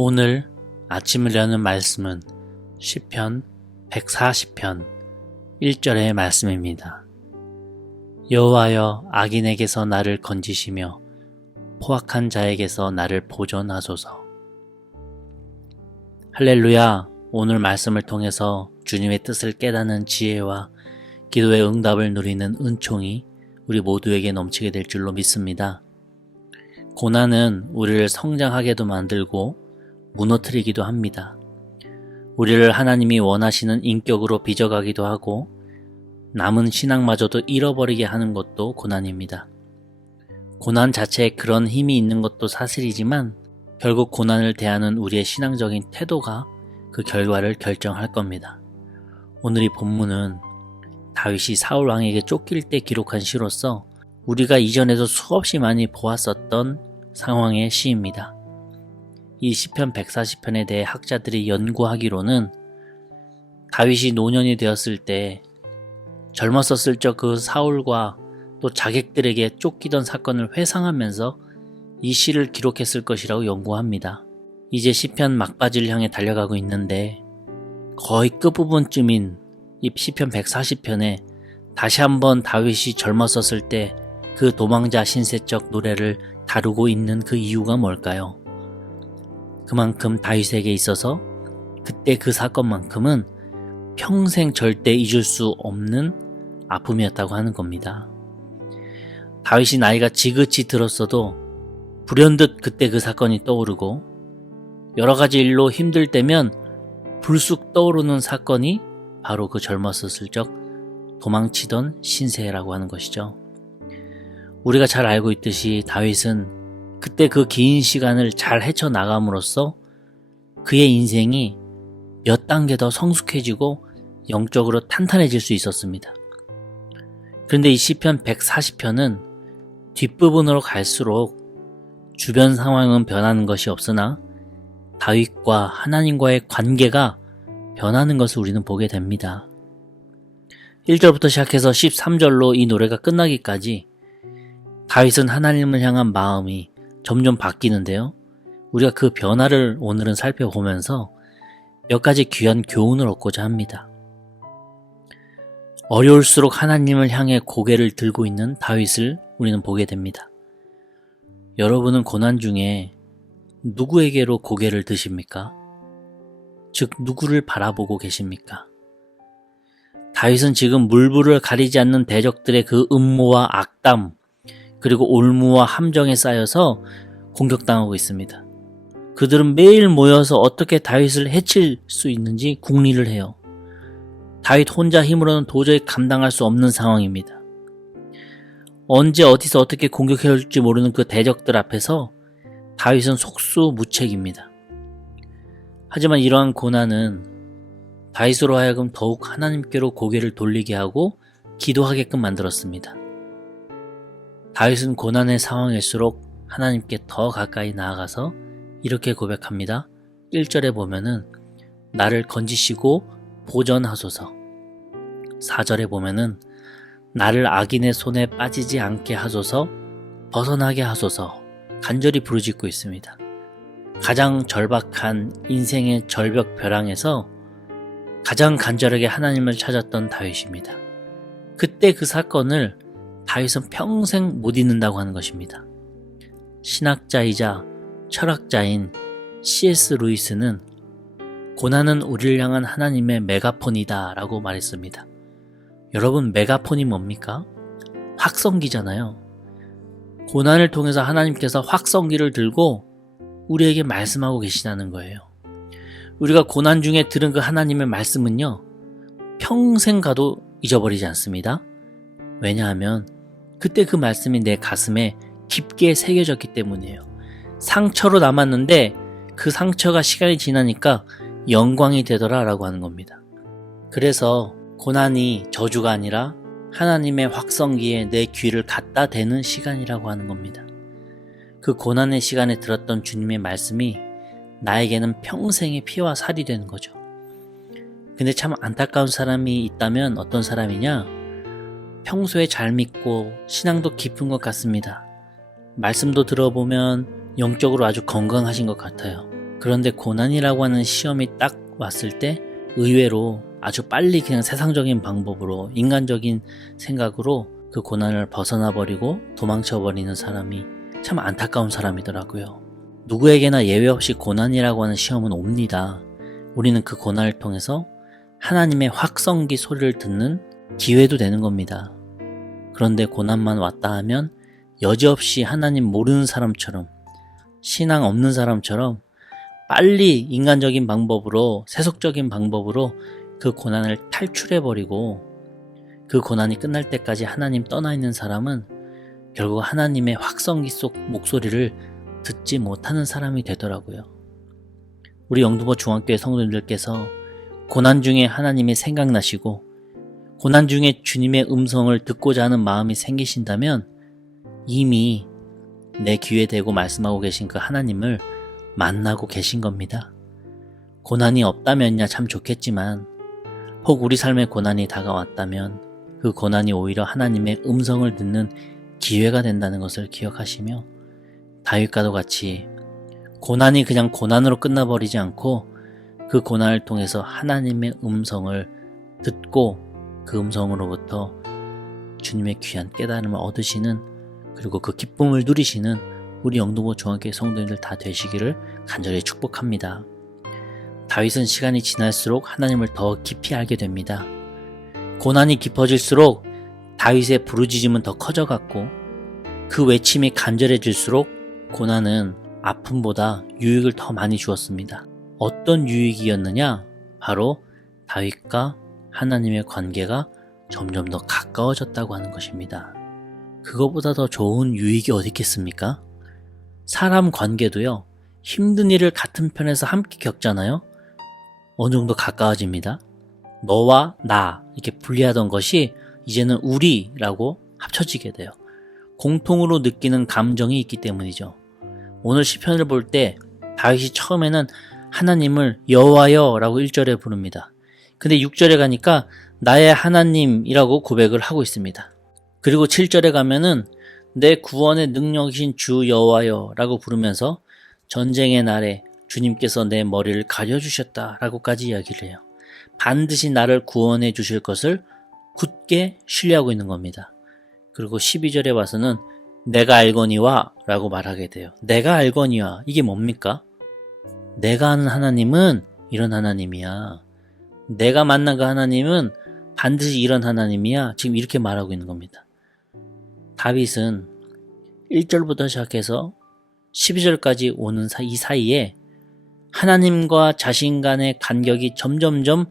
오늘 아침을 여는 말씀은 시편 140편 1절의 말씀입니다. 여호와여, 악인에게서 나를 건지시며 포악한 자에게서 나를 보존하소서. 할렐루야. 오늘 말씀을 통해서 주님의 뜻을 깨닫는 지혜와 기도의 응답을 누리는 은총이 우리 모두에게 넘치게 될 줄로 믿습니다. 고난은 우리를 성장하게도 만들고 무너뜨리기도 합니다. 우리를 하나님이 원하시는 인격으로 빚어가기도 하고 남은 신앙마저도 잃어버리게 하는 것도 고난입니다. 고난 자체에 그런 힘이 있는 것도 사실이지만 결국 고난을 대하는 우리의 신앙적인 태도가 그 결과를 결정할 겁니다. 오늘 이 본문은 다윗이 사울 왕에게 쫓길 때 기록한 시로서 우리가 이전에도 수없이 많이 보았었던 상황의 시입니다. 이 시편 140편에 대해 학자들이 연구하기로는 다윗이 노년이 되었을 때 젊었었을 적 그 사울과 또 자객들에게 쫓기던 사건을 회상하면서 이 시를 기록했을 것이라고 연구합니다. 이제 시편 막바지를 향해 달려가고 있는데 거의 끝부분쯤인 이 시편 140편에 다시 한번 다윗이 젊었었을 때 그 도망자 신세적 노래를 다루고 있는 그 이유가 뭘까요? 그만큼 다윗에게 있어서 그때 그 사건만큼은 평생 절대 잊을 수 없는 아픔이었다고 하는 겁니다. 다윗이 나이가 지긋이 들었어도 불현듯 그때 그 사건이 떠오르고 여러 가지 일로 힘들 때면 불쑥 떠오르는 사건이 바로 그 젊었었을 적 도망치던 신세라고 하는 것이죠. 우리가 잘 알고 있듯이 다윗은 그때 그 긴 시간을 잘 헤쳐나감으로써 그의 인생이 몇 단계 더 성숙해지고 영적으로 탄탄해질 수 있었습니다. 그런데 이 시편 140편은 뒷부분으로 갈수록 주변 상황은 변하는 것이 없으나 다윗과 하나님과의 관계가 변하는 것을 우리는 보게 됩니다. 1절부터 시작해서 13절로 이 노래가 끝나기까지 다윗은 하나님을 향한 마음이 점점 바뀌는데요. 우리가 그 변화를 오늘은 살펴보면서 몇 가지 귀한 교훈을 얻고자 합니다. 어려울수록 하나님을 향해 고개를 들고 있는 다윗을 우리는 보게 됩니다. 여러분은 고난 중에 누구에게로 고개를 드십니까? 즉 누구를 바라보고 계십니까? 다윗은 지금 물불을 가리지 않는 대적들의 그 음모와 악담 그리고 올무와 함정에 쌓여서 공격당하고 있습니다. 그들은 매일 모여서 어떻게 다윗을 해칠 수 있는지 궁리를 해요. 다윗 혼자 힘으로는 도저히 감당할 수 없는 상황입니다. 언제 어디서 어떻게 공격해올지 모르는 그 대적들 앞에서 다윗은 속수무책입니다. 하지만 이러한 고난은 다윗으로 하여금 더욱 하나님께로 고개를 돌리게 하고 기도하게끔 만들었습니다. 다윗은 고난의 상황일수록 하나님께 더 가까이 나아가서 이렇게 고백합니다. 1절에 보면은 나를 건지시고 보전하소서. 4절에 보면은 나를 악인의 손에 빠지지 않게 하소서, 벗어나게 하소서 간절히 부르짖고 있습니다. 가장 절박한 인생의 절벽 벼랑에서 가장 간절하게 하나님을 찾았던 다윗입니다. 그때 그 사건을 다윗은 평생 못 잊는다고 하는 것입니다. 신학자이자 철학자인 C.S. 루이스는 고난은 우리를 향한 하나님의 메가폰이다 라고 말했습니다. 여러분, 메가폰이 뭡니까? 확성기잖아요. 고난을 통해서 하나님께서 확성기를 들고 우리에게 말씀하고 계시다는 거예요. 우리가 고난 중에 들은 그 하나님의 말씀은요, 평생 가도 잊어버리지 않습니다. 왜냐하면 그때 그 말씀이 내 가슴에 깊게 새겨졌기 때문이에요. 상처로 남았는데 그 상처가 시간이 지나니까 영광이 되더라 라고 하는 겁니다. 그래서 고난이 저주가 아니라 하나님의 확성기에 내 귀를 갖다 대는 시간이라고 하는 겁니다. 그 고난의 시간에 들었던 주님의 말씀이 나에게는 평생의 피와 살이 되는 거죠. 근데 참 안타까운 사람이 있다면 어떤 사람이냐? 평소에 잘 믿고 신앙도 깊은 것 같습니다. 말씀도 들어보면 영적으로 아주 건강하신 것 같아요. 그런데 고난이라고 하는 시험이 딱 왔을 때 의외로 아주 빨리 그냥 세상적인 방법으로 인간적인 생각으로 그 고난을 벗어나 버리고 도망쳐 버리는 사람이 참 안타까운 사람이더라고요. 누구에게나 예외 없이 고난이라고 하는 시험은 옵니다. 우리는 그 고난을 통해서 하나님의 확성기 소리를 듣는 기회도 되는 겁니다. 그런데 고난만 왔다 하면 여지없이 하나님 모르는 사람처럼, 신앙 없는 사람처럼 빨리 인간적인 방법으로, 세속적인 방법으로 그 고난을 탈출해버리고 그 고난이 끝날 때까지 하나님 떠나 있는 사람은 결국 하나님의 확성기 속 목소리를 듣지 못하는 사람이 되더라고요. 우리 영등포 중앙교회 성도님들께서 고난 중에 하나님이 생각나시고 고난 중에 주님의 음성을 듣고자 하는 마음이 생기신다면 이미 내 귀에 대고 말씀하고 계신 그 하나님을 만나고 계신 겁니다. 고난이 없다면야 참 좋겠지만 혹 우리 삶에 고난이 다가왔다면 그 고난이 오히려 하나님의 음성을 듣는 기회가 된다는 것을 기억하시며 다윗과도 같이 고난이 그냥 고난으로 끝나버리지 않고 그 고난을 통해서 하나님의 음성을 듣고 그 음성으로부터 주님의 귀한 깨달음을 얻으시는, 그리고 그 기쁨을 누리시는 우리 영등포 중앙교회 성도님들 다 되시기를 간절히 축복합니다. 다윗은 시간이 지날수록 하나님을 더 깊이 알게 됩니다. 고난이 깊어질수록 다윗의 부르짖음은 더 커져갔고 그 외침이 간절해질수록 고난은 아픔보다 유익을 더 많이 주었습니다. 어떤 유익이었느냐? 바로 다윗과 하나님의 관계가 점점 더 가까워졌다고 하는 것입니다. 그것보다 더 좋은 유익이 어디 있겠습니까? 사람 관계도요, 힘든 일을 같은 편에서 함께 겪잖아요. 어느 정도 가까워집니다. 너와 나 이렇게 분리하던 것이 이제는 우리라고 합쳐지게 돼요. 공통으로 느끼는 감정이 있기 때문이죠. 오늘 시편을 볼 때 다윗이 처음에는 하나님을 여호와여라고 1절에 부릅니다. 근데 6절에 가니까 나의 하나님이라고 고백을 하고 있습니다. 그리고 7절에 가면은 내 구원의 능력이신 주 여호와여라고 부르면서 전쟁의 날에 주님께서 내 머리를 가려주셨다라고까지 이야기를 해요. 반드시 나를 구원해 주실 것을 굳게 신뢰하고 있는 겁니다. 그리고 12절에 와서는 내가 알거니와 라고 말하게 돼요. 내가 알거니와, 이게 뭡니까? 내가 아는 하나님은 이런 하나님이야. 내가 만난 그 하나님은 반드시 이런 하나님이야. 지금 이렇게 말하고 있는 겁니다. 다윗은 1절부터 시작해서 12절까지 오는 이 사이에 하나님과 자신 간의 간격이 점점점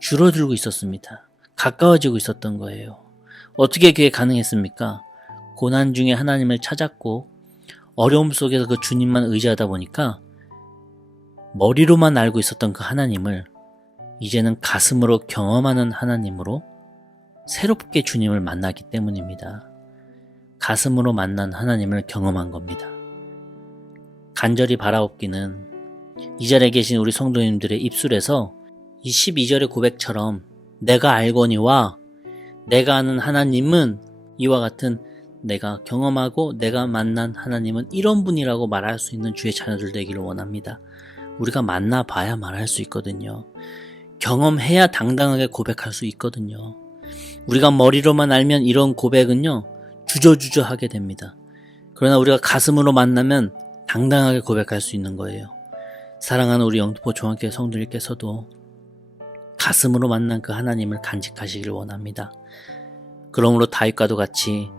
줄어들고 있었습니다. 가까워지고 있었던 거예요. 어떻게 그게 가능했습니까? 고난 중에 하나님을 찾았고 어려움 속에서 그 주님만 의지하다 보니까 머리로만 알고 있었던 그 하나님을 이제는 가슴으로 경험하는 하나님으로 새롭게 주님을 만나기 때문입니다. 가슴으로 만난 하나님을 경험한 겁니다. 간절히 바라옵기는 이 자리에 계신 우리 성도님들의 입술에서 이 12절의 고백처럼 내가 알거니와 내가 아는 하나님은 이와 같은 내가 경험하고 내가 만난 하나님은 이런 분이라고 말할 수 있는 주의 자녀들 되기를 원합니다. 우리가 만나봐야 말할 수 있거든요. 경험해야 당당하게 고백할 수 있거든요. 우리가 머리로만 알면 이런 고백은요, 주저주저 하게 됩니다. 그러나 우리가 가슴으로 만나면 당당하게 고백할 수 있는 거예요. 사랑하는 우리 영등포 중앙교회 성도님께서도 가슴으로 만난 그 하나님을 간직하시기를 원합니다. 그러므로 다윗과도 같이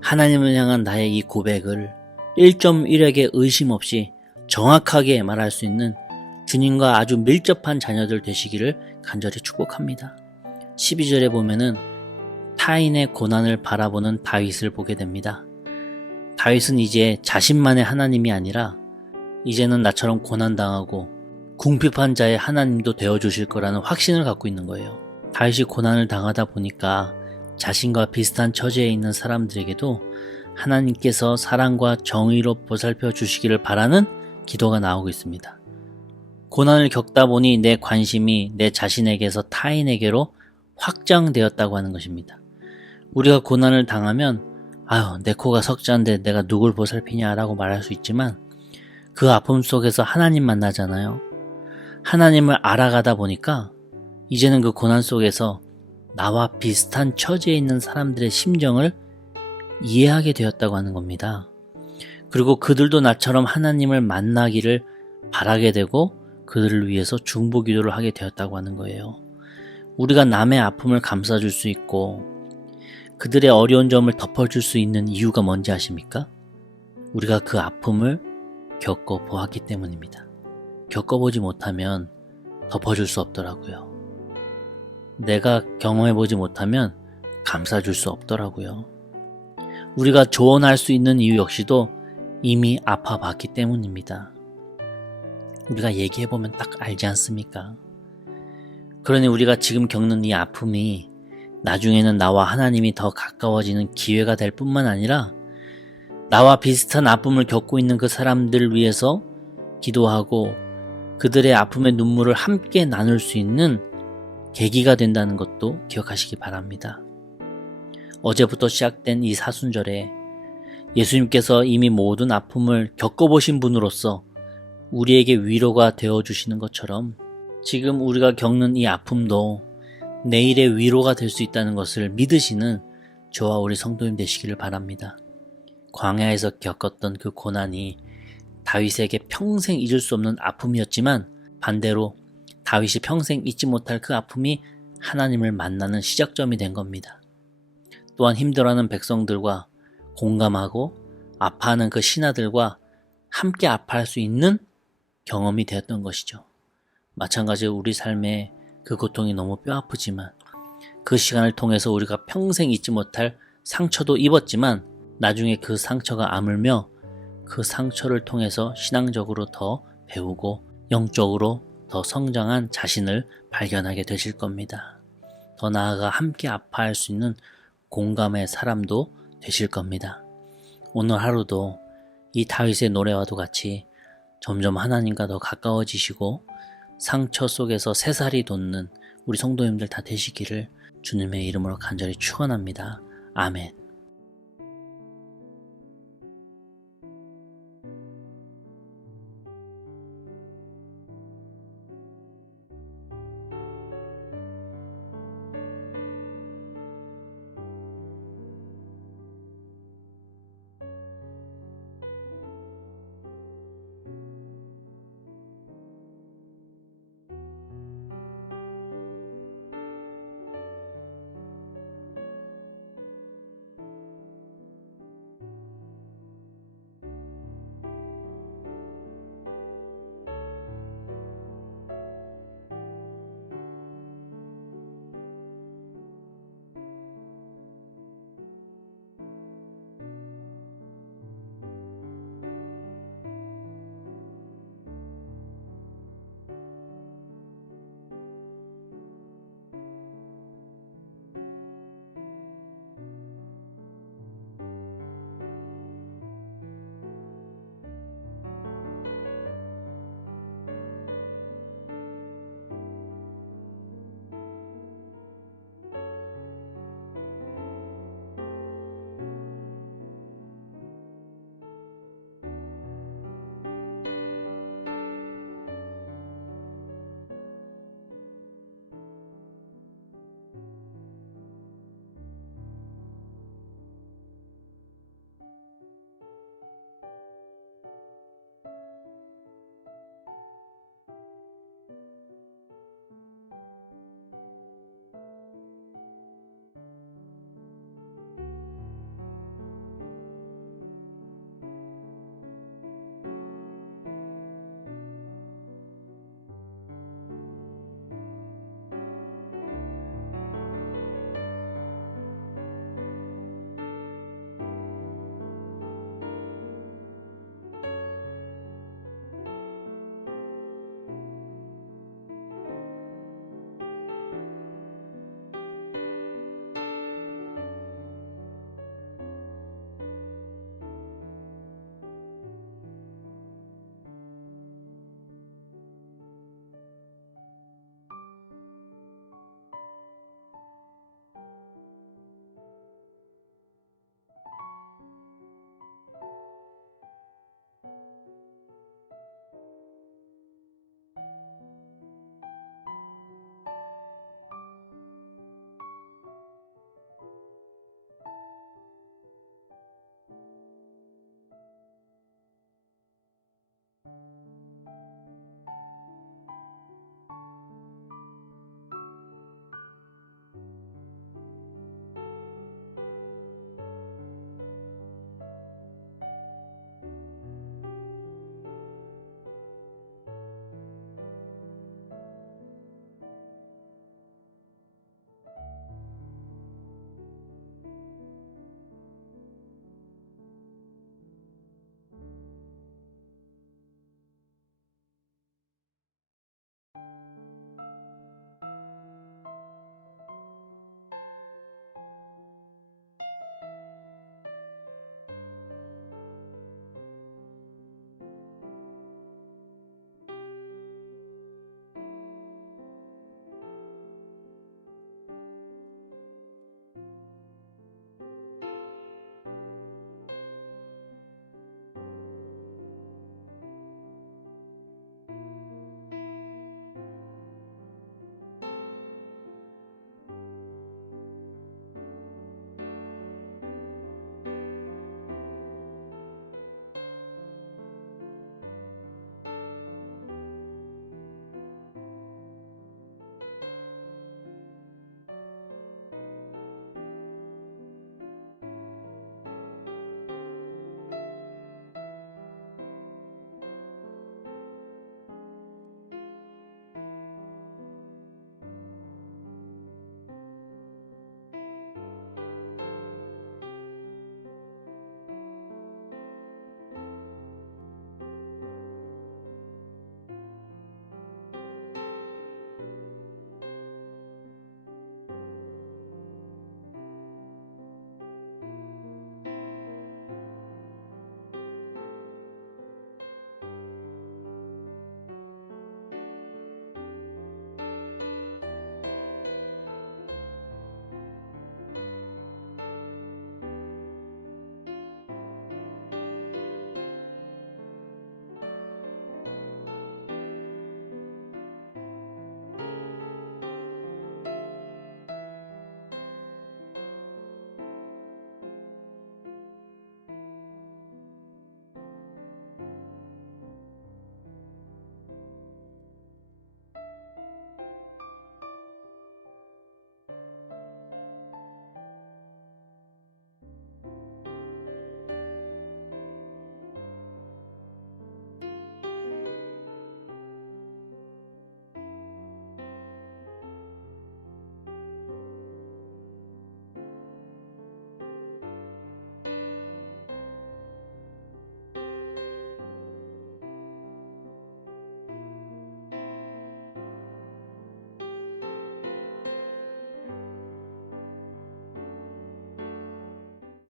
하나님을 향한 나의 이 고백을 1.1에게 의심 없이 정확하게 말할 수 있는 주님과 아주 밀접한 자녀들 되시기를 간절히 축복합니다. 12절에 보면은 타인의 고난을 바라보는 다윗을 보게 됩니다. 다윗은 이제 자신만의 하나님이 아니라 이제는 나처럼 고난당하고 궁핍한 자의 하나님도 되어주실 거라는 확신을 갖고 있는 거예요. 다윗이 고난을 당하다 보니까 자신과 비슷한 처지에 있는 사람들에게도 하나님께서 사랑과 정의로 보살펴 주시기를 바라는 기도가 나오고 있습니다. 고난을 겪다 보니 내 관심이 내 자신에게서 타인에게로 확장되었다고 하는 것입니다. 우리가 고난을 당하면 아유 내 코가 석자인데 내가 누굴 보살피냐라고 말할 수 있지만 그 아픔 속에서 하나님 만나잖아요. 하나님을 알아가다 보니까 이제는 그 고난 속에서 나와 비슷한 처지에 있는 사람들의 심정을 이해하게 되었다고 하는 겁니다. 그리고 그들도 나처럼 하나님을 만나기를 바라게 되고 그들을 위해서 중보 기도를 하게 되었다고 하는 거예요. 우리가 남의 아픔을 감싸줄 수 있고 그들의 어려운 점을 덮어줄 수 있는 이유가 뭔지 아십니까? 우리가 그 아픔을 겪어보았기 때문입니다. 겪어보지 못하면 덮어줄 수 없더라고요. 내가 경험해보지 못하면 감싸줄 수 없더라고요. 우리가 조언할 수 있는 이유 역시도 이미 아파봤기 때문입니다. 우리가 얘기해보면 딱 알지 않습니까? 그러니 우리가 지금 겪는 이 아픔이 나중에는 나와 하나님이 더 가까워지는 기회가 될 뿐만 아니라 나와 비슷한 아픔을 겪고 있는 그 사람들을 위해서 기도하고 그들의 아픔의 눈물을 함께 나눌 수 있는 계기가 된다는 것도 기억하시기 바랍니다. 어제부터 시작된 이 사순절에 예수님께서 이미 모든 아픔을 겪어보신 분으로서 우리에게 위로가 되어주시는 것처럼 지금 우리가 겪는 이 아픔도 내일의 위로가 될 수 있다는 것을 믿으시는 저와 우리 성도님 되시기를 바랍니다. 광야에서 겪었던 그 고난이 다윗에게 평생 잊을 수 없는 아픔이었지만 반대로 다윗이 평생 잊지 못할 그 아픔이 하나님을 만나는 시작점이 된 겁니다. 또한 힘들어하는 백성들과 공감하고 아파하는 그 신하들과 함께 아파할 수 있는 경험이 되었던 것이죠. 마찬가지로 우리 삶에 그 고통이 너무 뼈아프지만 그 시간을 통해서 우리가 평생 잊지 못할 상처도 입었지만 나중에 그 상처가 아물며 그 상처를 통해서 신앙적으로 더 배우고 영적으로 더 성장한 자신을 발견하게 되실 겁니다. 더 나아가 함께 아파할 수 있는 공감의 사람도 되실 겁니다. 오늘 하루도 이 다윗의 노래와도 같이 점점 하나님과 더 가까워지시고 상처 속에서 새살이 돋는 우리 성도님들 다 되시기를 주님의 이름으로 간절히 축원합니다. 아멘.